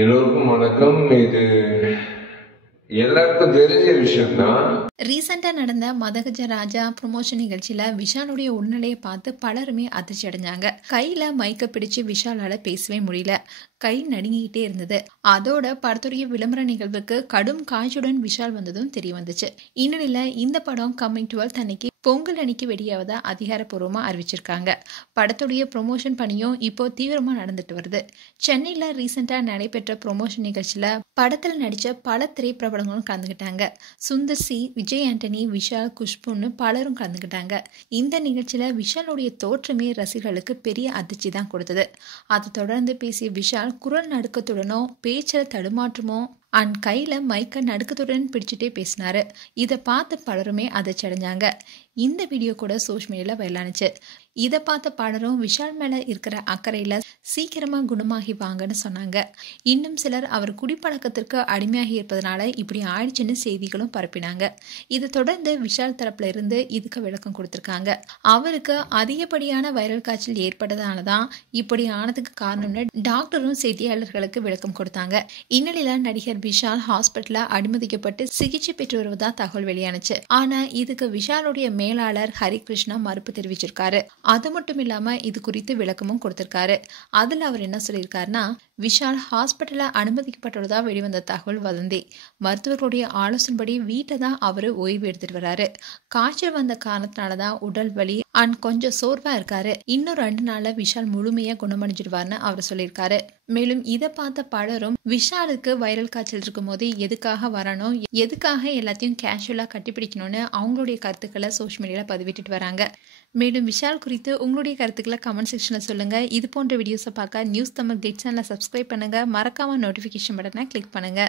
எல்லோருக்கும் வணக்கம். இது எல்லாருக்கும் தெரிஞ்ச விஷயம் தான். ரீசெண்டா நடந்த மதகஜ ராஜா ப்ரொமோஷன் நிகழ்ச்சியில விஷாலுடைய உடல்நிலையை பார்த்து பலருமே அதிர்ச்சி அடைஞ்சாங்க. கையில மைக்க பிடிச்சு விஷாலால பேசவே முடியல, கை நடுங்கிக்கிட்டே இருந்தது. அதோட படத்துடைய விளம்பர நிகழ்வுக்கு கடும் காய்ச்சுடன் விஷால் வந்ததும் தெரிய வந்துச்சு. இந்நிலையில இந்த படம் கம்மிங் 12 அன்னைக்கு பொங்கல் அன்னைக்கு வெளியாவதா அதிகாரப்பூர்வமா அறிவிச்சிருக்காங்க. படத்துடைய ப்ரொமோஷன் பணியும் இப்போ தீவிரமா நடந்துட்டு வருது. சென்னையில ரீசெண்டா நடைபெற்ற ப்ரொமோஷன் நிகழ்ச்சியில படத்துல நடிச்ச பல திரைப்பிரபலங்களும் கலந்துக்கிட்டாங்க. சுந்தர் சி, விஜய் ஆண்டனி, விஷால், குஷ்புன்னு பலரும் கலந்துக்கிட்டாங்க. இந்த நிகழ்ச்சியில விஷாலுடைய தோற்றமே ரசிகர்களுக்கு பெரிய அதிர்ச்சி தான் கொடுத்தது. அதை தொடர்ந்து பேசிய விஷால் குரல் நடுக்கத்துடனோ பேச்சில் தடுமாற்றமோ அண்ட் கையில மைக்க நடுக்கத்துடன் பிடிச்சிட்டே பேசினாரு. இதை பார்த்து பலருமே அதிர்ச்சி அடைஞ்சாங்க. இந்த வீடியோ கூட சோஷியல் மீடியால வைரலானுச்சு. இதை பார்த்த பலரும் விஷால் மேல இருக்கிற அக்கறையில சீக்கிரமா குணமாகி வாங்கன்னு சொன்னாங்க. இன்னும் சிலர் அவர் குடிப்பழக்கத்திற்கு அடிமையாகி இருப்பதனால இப்படி ஆயிடுச்சுன்னு செய்திகளும் பரப்பினாங்க. இதை தொடர்ந்து விஷால் தரப்புல இருந்து இதுக்கு விளக்கம் கொடுத்திருக்காங்க. அவருக்கு அதிகப்படியான வைரல் காய்ச்சல் ஏற்பட்டதாலதான் இப்படி ஆனதுக்கு காரணம்னு டாக்டரும் செய்தியாளர்களுக்கு விளக்கம் கொடுத்தாங்க. இந்நிலையில நடிகர் விஷால் ஹாஸ்பிட்டல்ல அனுமதிக்கப்பட்டு சிகிச்சை பெற்று வருவதா தகவல் வெளியானுச்சு. ஆனா இதுக்கு விஷாலுடைய மேலாளர் ஹரிகிருஷ்ணா மறுப்பு தெரிவிச்சிருக்காரு. அது மட்டும் இல்லாம இது குறித்து விளக்கமும் கொடுத்திருக்காரு. அதுல அவர் என்ன சொல்லியிருக்காருன்னா, விஷால் ஹாஸ்பிட்டல்ல அனுமதிக்கப்பட்டுள்ளதா வெளிவந்த தகவல் வதந்தி. மருத்துவர்களுடைய ஆலோசனைப்படி வீட்டை தான் அவரு ஓய்வு எடுத்துட்டு வராரு. காய்ச்சல் வந்த காரணத்தினாலதான் உடல் வலி அண்ட் கொஞ்சம் சோர்வா இருக்காரு. இன்னும் 2 நாள்ல விஷால் முழுமையா குணமடைஞ்சிடுவார்னு அவர் சொல்லியிருக்காரு. மேலும் இதை பார்த்த பலரும் விஷாலுக்கு வைரல் காய்ச்சல் இருக்கும் போது எதுக்காக வரணும், எதுக்காக எல்லாத்தையும் கேஷுவலா கட்டிப்பிடிக்கணும்னு அவங்களுடைய கருத்துக்களை சோஷியல் மீடியால பதிவிட்டு வராங்க. மேலும் விஷால் குறித்து உங்களுடைய கருத்துக்களை கமெண்ட் செக்ஷன்ல சொல்லுங்க. இது போன்ற வீடியோஸை பார்க்க நியூஸ் தமிழ் கிளிட்ஸ் சேனலை சப்ஸ்கிரைப் பண்ணுங்க. மறக்காம நோட்டிபிகேஷன் பட்டனை கிளிக் பண்ணுங்க.